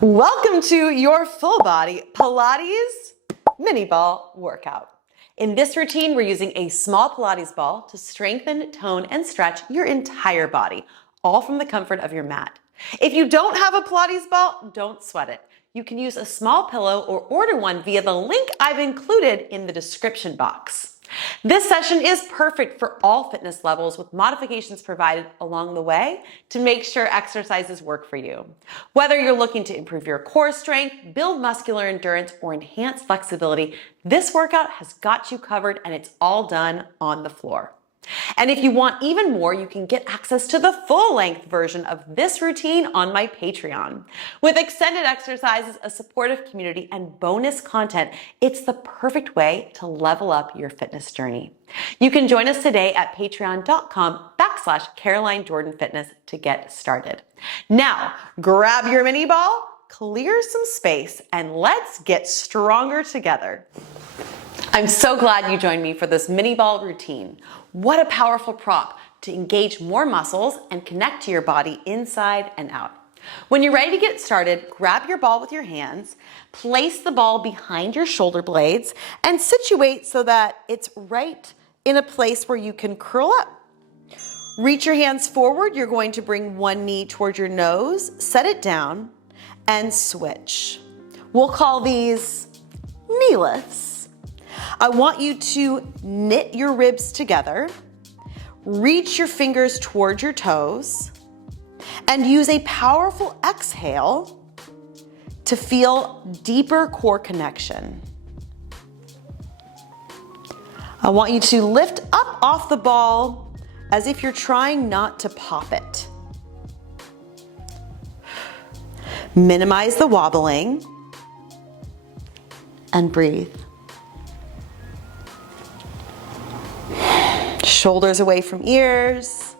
Welcome to your full body Pilates mini ball workout. In this routine, we're using a small Pilates ball to strengthen, tone, and stretch your entire body, all from the comfort of your mat. If you don't have a Pilates ball, don't sweat it. You can use a small pillow or order one via the link I've included in the description box. This session is perfect for all fitness levels with modifications provided along the way to make sure exercises work for you. Whether you're looking to improve your core strength, build muscular endurance, or enhance flexibility, this workout has got you covered and it's all done on the floor. And if you want even more, you can get access to the full-length version of this routine on my Patreon. With extended exercises, a supportive community, and bonus content, it's the perfect way to level up your fitness journey. You can join us today at patreon.com/Caroline Jordan Fitness to get started. Now, grab your mini ball, clear some space, and let's get stronger together. I'm so glad you joined me for this mini ball routine. What a powerful prop to engage more muscles and connect to your body inside and out. When you're ready to get started, grab your ball with your hands, place the ball behind your shoulder blades, and situate so that it's right in a place where you can curl up. Reach your hands forward. You're going to bring one knee towards your nose, set it down, and switch. We'll call these knee lifts. I want you to knit your ribs together, reach your fingers towards your toes, and use a powerful exhale to feel deeper core connection. I want you to lift up off the ball as if you're trying not to pop it. Minimize the wobbling and breathe. Shoulders away from ears.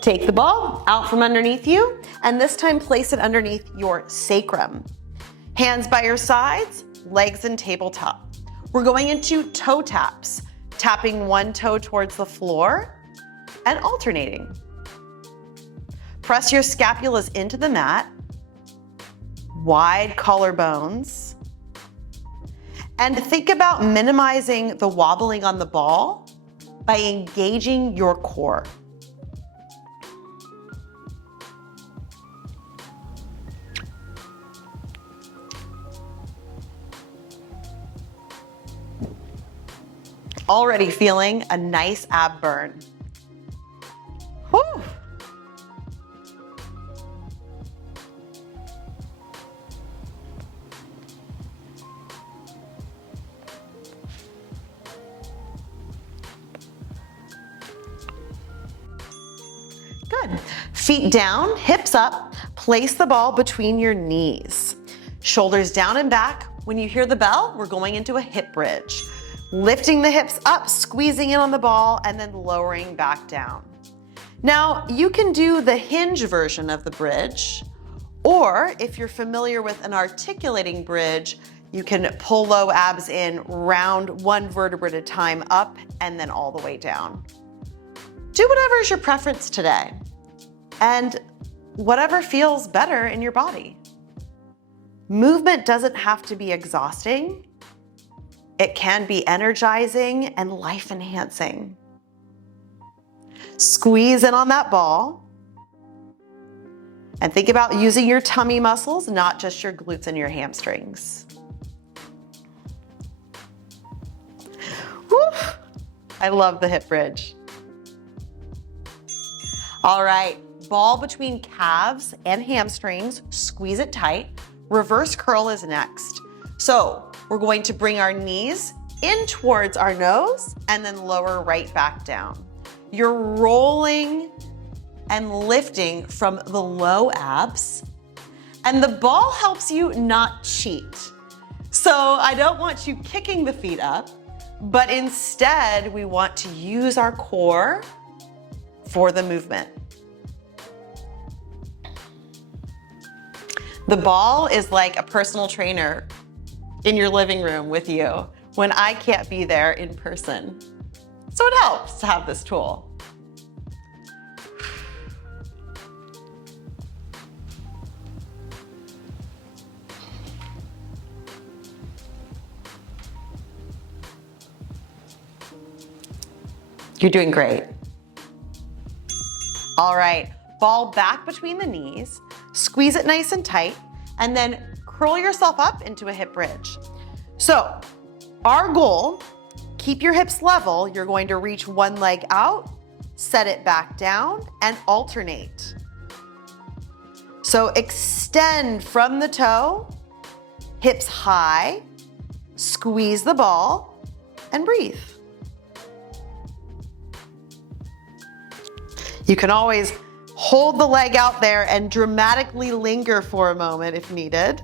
Take the ball out from underneath you, and this time place it underneath your sacrum. Hands by your sides, legs in tabletop. We're going into toe taps, tapping one toe towards the floor and alternating. Press your scapulas into the mat, wide collarbones. And think about minimizing the wobbling on the ball by engaging your core. Already feeling a nice ab burn. Whew. Good. Feet down, hips up, place the ball between your knees. Shoulders down and back. When you hear the bell, we're going into a hip bridge. Lifting the hips up, squeezing in on the ball, and then lowering back down. Now, you can do the hinge version of the bridge, or if you're familiar with an articulating bridge, you can pull low abs in, round one vertebra at a time up, and then all the way down. Do whatever is your preference today, and whatever feels better in your body. Movement doesn't have to be exhausting. It can be energizing and life-enhancing. Squeeze in on that ball, and think about using your tummy muscles, not just your glutes and your hamstrings. Woo! I love the hip bridge. All right, ball between calves and hamstrings, squeeze it tight. Reverse curl is next. So we're going to bring our knees in towards our nose and then lower right back down. You're rolling and lifting from the low abs, and the ball helps you not cheat. So I don't want you kicking the feet up, but instead we want to use our core for the movement. The ball is like a personal trainer in your living room with you when I can't be there in person. So it helps to have this tool. You're doing great. All right, ball back between the knees, squeeze it nice and tight, and then curl yourself up into a hip bridge. So our goal, keep your hips level. You're going to reach one leg out, set it back down, and alternate. So extend from the toe, hips high, squeeze the ball, and breathe. You can always hold the leg out there and dramatically linger for a moment if needed.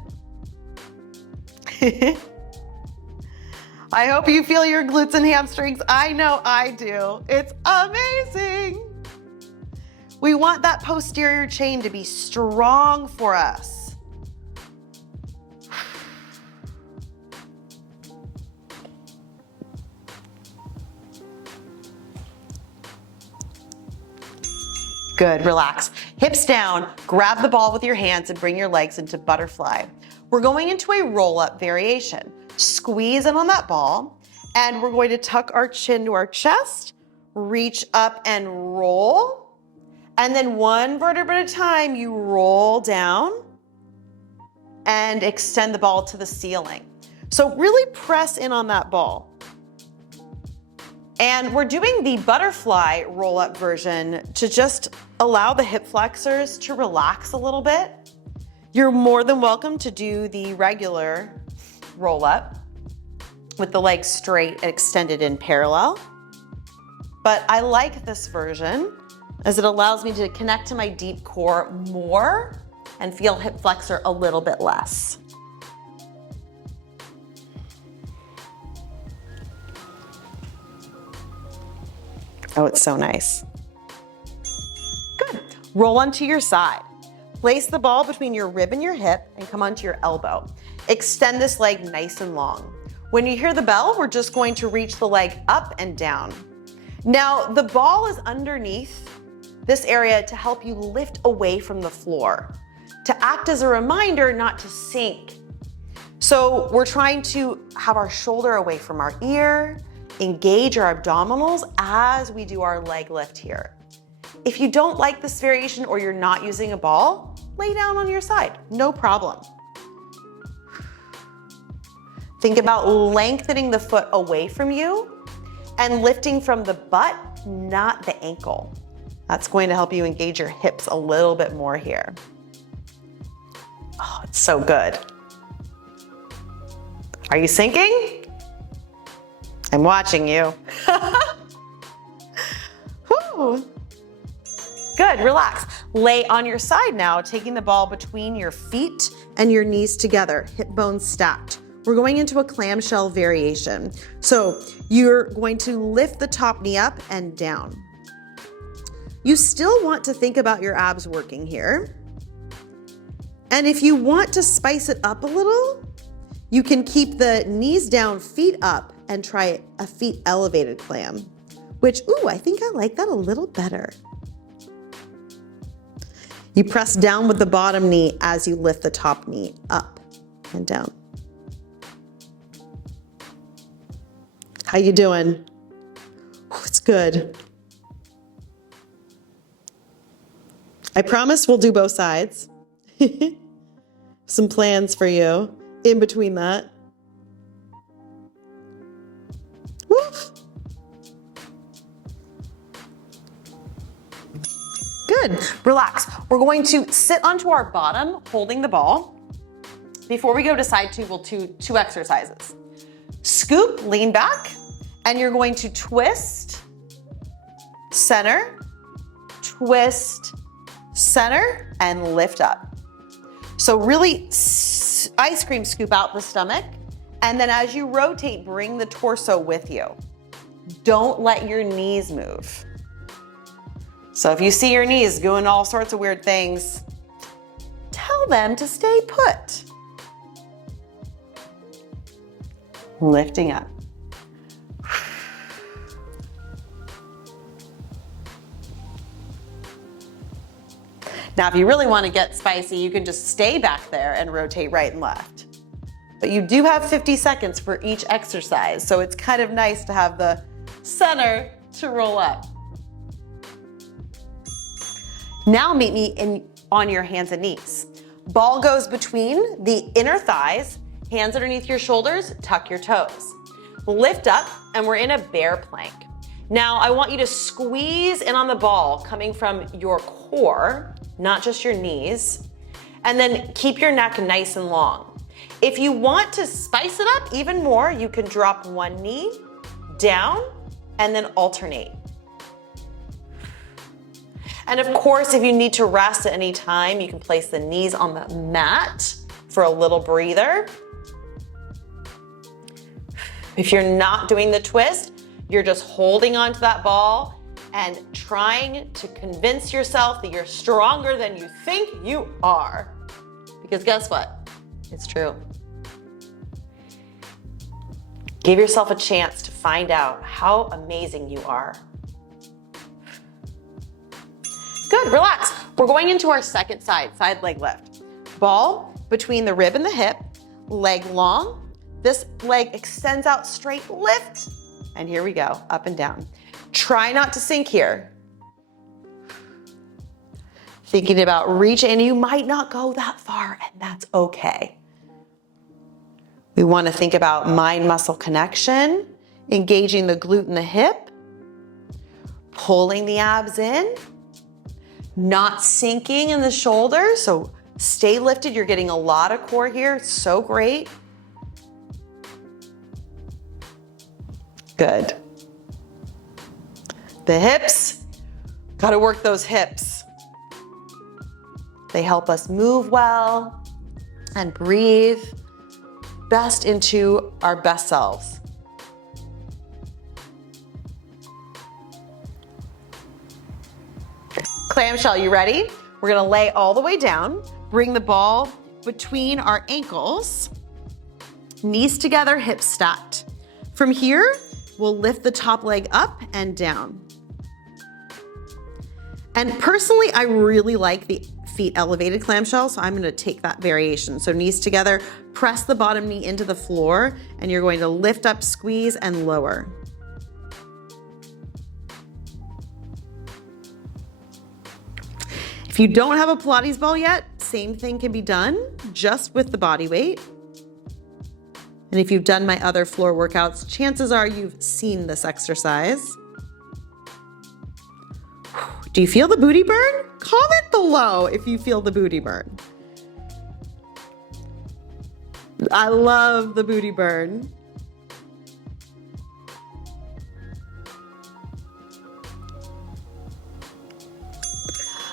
I hope you feel your glutes and hamstrings. I know I do. It's amazing. We want that posterior chain to be strong for us. Good, relax. Hips down, grab the ball with your hands and bring your legs into butterfly. We're going into a roll-up variation. Squeeze in on that ball, and we're going to tuck our chin to our chest, reach up and roll, and then one vertebra at a time, you roll down and extend the ball to the ceiling. So really press in on that ball. And we're doing the butterfly roll-up version to just allow the hip flexors to relax a little bit. You're more than welcome to do the regular roll-up with the legs straight and extended in parallel. But I like this version as it allows me to connect to my deep core more and feel hip flexor a little bit less. Oh, it's so nice. Good. Roll onto your side. Place the ball between your rib and your hip and come onto your elbow. Extend this leg nice and long. When you hear the bell, we're just going to reach the leg up and down. Now, the ball is underneath this area to help you lift away from the floor, to act as a reminder not to sink. So we're trying to have our shoulder away from our ear, engage our abdominals as we do our leg lift here. If you don't like this variation or you're not using a ball, lay down on your side, no problem. Think about lengthening the foot away from you and lifting from the butt, not the ankle. That's going to help you engage your hips a little bit more here. Oh, it's so good. Are you sinking? I'm watching you. Whew. Good, relax. Lay on your side now, taking the ball between your feet and your knees together, hip bones stacked. We're going into a clamshell variation. So you're going to lift the top knee up and down. You still want to think about your abs working here. And if you want to spice it up a little, you can keep the knees down, feet up, and try a feet elevated clam, which, ooh, I think I like that a little better. You press down with the bottom knee as you lift the top knee up and down. How you doing? Ooh, it's good. I promise we'll do both sides. Some plans for you in between that. Woof. Good, relax. We're going to sit onto our bottom, holding the ball. Before we go to side two, we'll do two exercises. Scoop, lean back, and you're going to twist, center, twist, center, and lift up. So really ice cream scoop out the stomach, and then as you rotate, bring the torso with you. Don't let your knees move. So if you see your knees doing all sorts of weird things, tell them to stay put. Lifting up. Now, if you really want to get spicy, you can just stay back there and rotate right and left. But you do have 50 seconds for each exercise, so it's kind of nice to have the center, to roll up. Now meet me on your hands and knees. Ball goes between the inner thighs, hands underneath your shoulders, tuck your toes. Lift up, and we're in a bear plank. Now I want you to squeeze in on the ball coming from your core, not just your knees, and then keep your neck nice and long. If you want to spice it up even more, you can drop one knee down and then alternate. And of course, if you need to rest at any time, you can place the knees on the mat for a little breather. If you're not doing the twist, you're just holding onto that ball and trying to convince yourself that you're stronger than you think you are. Because guess what? It's true. Give yourself a chance to find out how amazing you are. Good, relax. We're going into our second side leg lift. Ball between the rib and the hip, leg long. This leg extends out straight, lift. And here we go, up and down. Try not to sink here. Thinking about reaching, and you might not go that far, and that's okay. We want to think about mind-muscle connection, engaging the glute and the hip, pulling the abs in, not sinking in the shoulders, so stay lifted. You're getting a lot of core here, it's so great. Good. The hips, gotta work those hips. They help us move well and breathe best into our best selves. Clamshell, you ready? We're gonna lay all the way down, bring the ball between our ankles, knees together, hips stacked. From here, we'll lift the top leg up and down. And personally, I really like the feet elevated clamshell, so I'm gonna take that variation. So knees together, press the bottom knee into the floor, and you're going to lift up, squeeze, and lower. If you don't have a Pilates ball yet, same thing can be done, just with the body weight. And if you've done my other floor workouts, chances are you've seen this exercise. Do you feel the booty burn? Comment below if you feel the booty burn. I love the booty burn.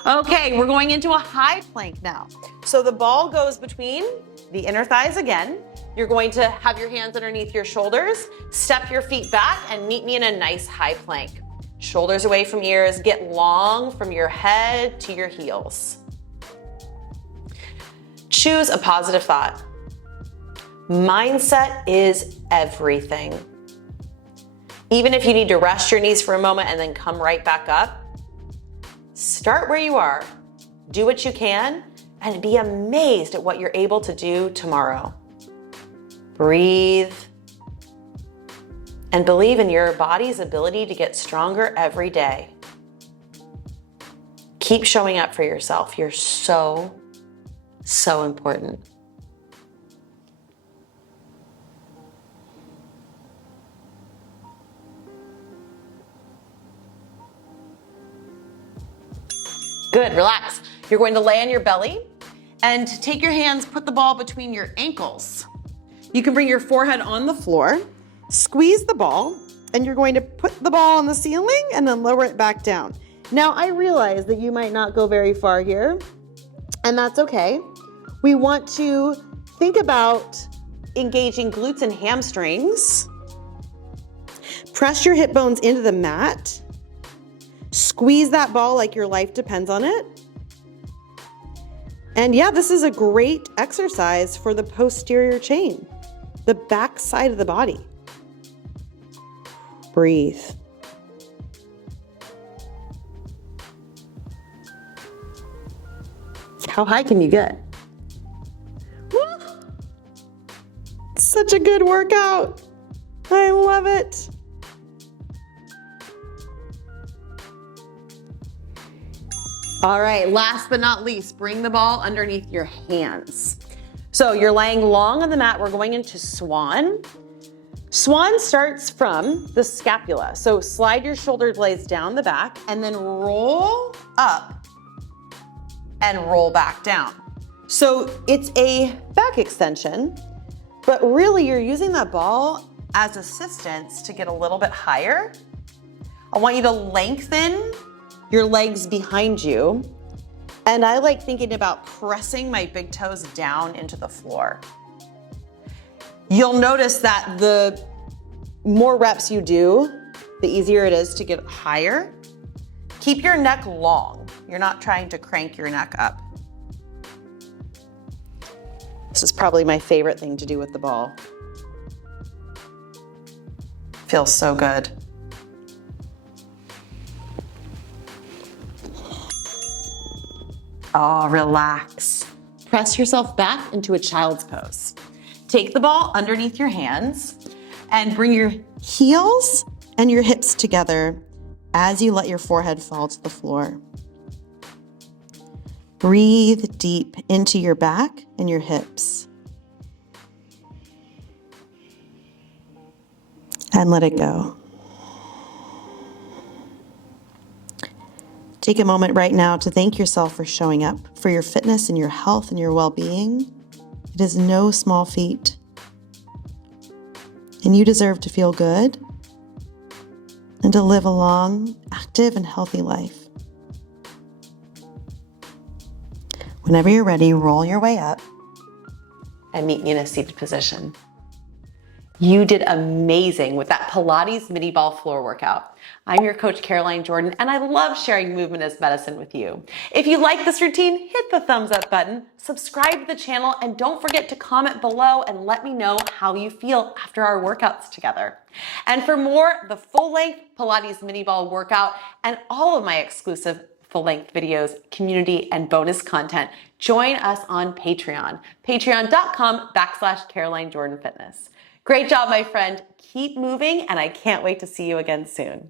Okay, we're going into a high plank now. So the ball goes between the inner thighs again. You're going to have your hands underneath your shoulders, step your feet back, and meet me in a nice high plank. Shoulders away from ears, get long from your head to your heels. Choose a positive thought. Mindset is everything. Even if you need to rest your knees for a moment and then come right back up, start where you are, do what you can, and be amazed at what you're able to do tomorrow. Breathe, and believe in your body's ability to get stronger every day. Keep showing up for yourself. You're so, so important. Good, relax. You're going to lay on your belly and take your hands, put the ball between your ankles. You can bring your forehead on the floor, squeeze the ball, and you're going to put the ball on the ceiling and then lower it back down. Now, I realize that you might not go very far here, and that's okay. We want to think about engaging glutes and hamstrings. Press your hip bones into the mat. Squeeze that ball like your life depends on it. And yeah, this is a great exercise for the posterior chain, the back side of the body. Breathe. How high can you get? Woo! Such a good workout. I love it. All right, last but not least, bring the ball underneath your hands. So you're laying long on the mat. We're going into Swan. Swan starts from the scapula. So slide your shoulder blades down the back and then roll up and roll back down. So it's a back extension, but really you're using that ball as assistance to get a little bit higher. I want you to lengthen your legs behind you. And I like thinking about pressing my big toes down into the floor. You'll notice that the more reps you do, the easier it is to get higher. Keep your neck long. You're not trying to crank your neck up. This is probably my favorite thing to do with the ball. Feels so good. Oh, relax. Press yourself back into a child's pose. Take the ball underneath your hands and bring your heels and your hips together as you let your forehead fall to the floor. Breathe deep into your back and your hips. And let it go. Take a moment right now to thank yourself for showing up, for your fitness and your health and your well-being. It is no small feat. And you deserve to feel good and to live a long, active, and healthy life. Whenever you're ready, roll your way up and meet me in a seated position. You did amazing with that Pilates mini ball floor workout. I'm your coach, Caroline Jordan, and I love sharing movement as medicine with you. If you like this routine, hit the thumbs up button, subscribe to the channel, and don't forget to comment below and let me know how you feel after our workouts together. And for more, the full-length Pilates mini ball workout and all of my exclusive full-length videos, community, and bonus content, join us on Patreon, patreon.com/Caroline Jordan Fitness. Great job, my friend. Keep moving, and I can't wait to see you again soon.